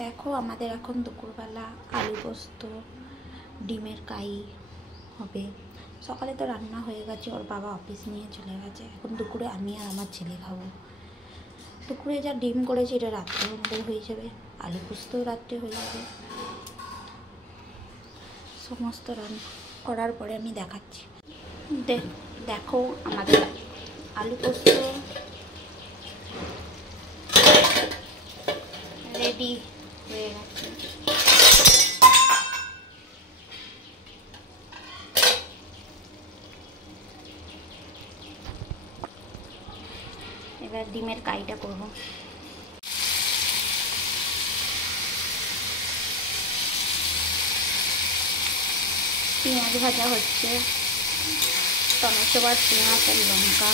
দেখো আমাদের এখন দুপুরবেলা আলু পোস্ত ডিমের কাই হবে। সকালে তো রান্না হয়ে গেছে, ওর বাবা অফিস নিয়ে চলে গেছে। এখন দুপুরে আমি আর আমার ছেলে খাবো। দুপুরে যা ডিম করেছি এটা রাত্রে আমাদের হয়ে যাবে, আলু পোস্তও রাত্রে হয়ে যাবে। সমস্ত রান্না করার পরে আমি দেখাচ্ছি। দেখো আমাদের আলু পোস্ত রেডি হয়ে গেছে। এবার ডিমের কাইটা করব। পেঁয়াজ ভাজা হচ্ছে, টমেটো আর পেঁয়াজ আর লঙ্কা।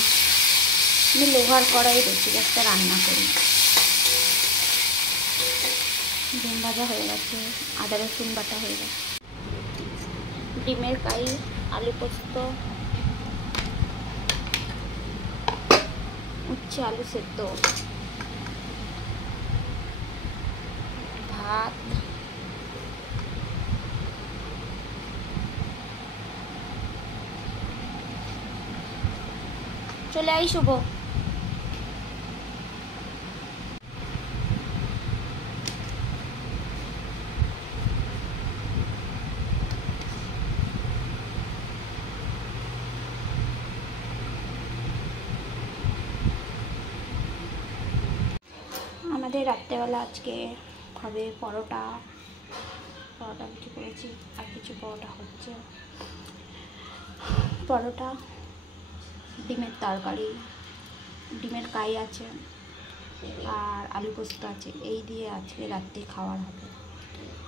আমি লোহার কড়াই বেশি একটা রান্না করি। ডিম ভাজা হয়ে গেছে, আদা রসুন বাটা হয়ে গেছে। ডিমের কাই, আলু পোস্ত, উচ্ছে আলু সেদ্ধ, ভাত, চলে আই শুভ। আমাদের রাত্রেবেলা আজকে হবে পরোটা। কিছু করেছি, আর কিছু পরোটা হচ্ছে। পরোটা, ডিমের তরকারি, ডিমের কাই আছে আর আলু পোস্ত আছে। এই দিয়ে আজকে রাত্রে খাওয়ার হবে।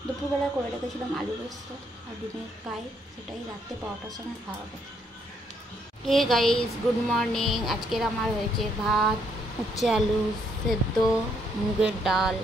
দুপুরবেলা করে রেখেছিলাম আলু পোস্ত আর ডিমের কাই, সেটাই রাত্রে পরোটার সঙ্গে খাওয়া হবে। Hey guys, good morning. আজকের আমার হয়েছে ভাত, উচ্ছে আলু সেদ্ধ, মুগের ডাল,